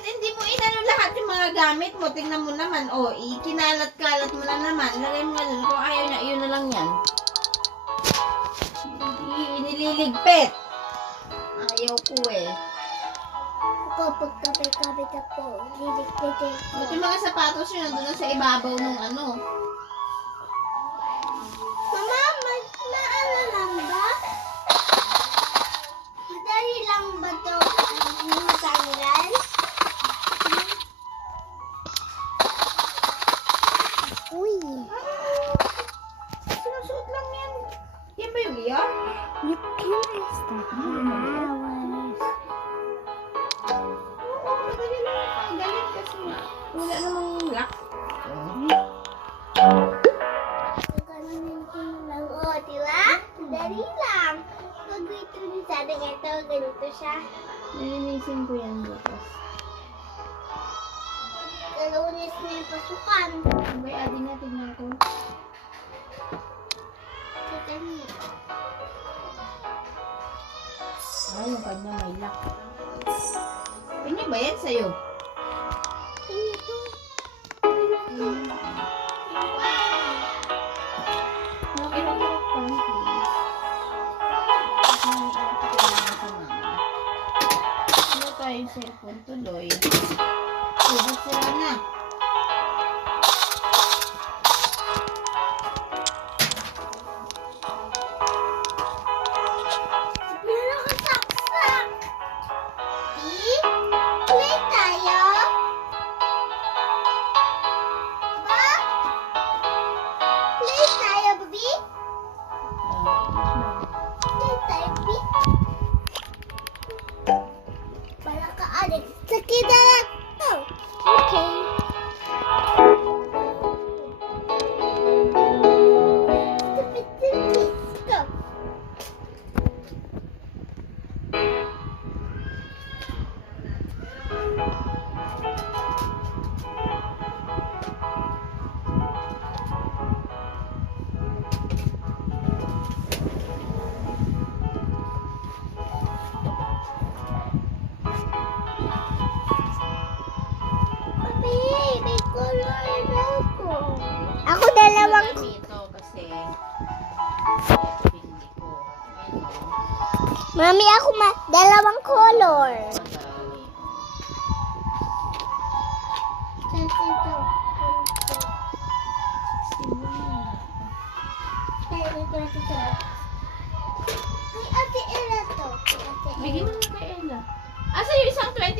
Bakit hindi mo inano lahat yung mga gamit mo? Tingnan mo naman. O, ikinalat-kalat mo na naman. Lagay mo nga dun. Kung ayaw niya, iyon na lang yan. Nililigpit. Ayaw ko eh. Kapag kabit-kabit ako, liligpitin ko. Buti mga sapatos yun, nandun na sa ibabaw nung ano. Mama, maano lang ba? Madali lang ba ito matanggal? Uy. Sinusuot lang yan. Yan ba yung iyan? You can stop hours. Oo, madali lang tanggalin kasi wala namang lock. Ganun lang. O, diba? Madali lang. Pag ito ni Sadang ito, ganito siya. Nilinisin ko yan bukas. Kalunis na yung pasukan. Abay, adi nga, tignan ko. Kagani. Ay, yung kanya may lock. Kanya ba yan sa'yo? Ito. Nakakirap ka. Ano tayong cellphone tuloy? Ubus sila na. Meron ka saksak. Play tayo. Ba? Play tayo, baby. Play tayo, baby. Para ka adik. Sakit na lang. Oh, okay. Go. Papi, may color na ako. Ako dalawang. Ito kasi hindi ko. Mami, ako dalawang color.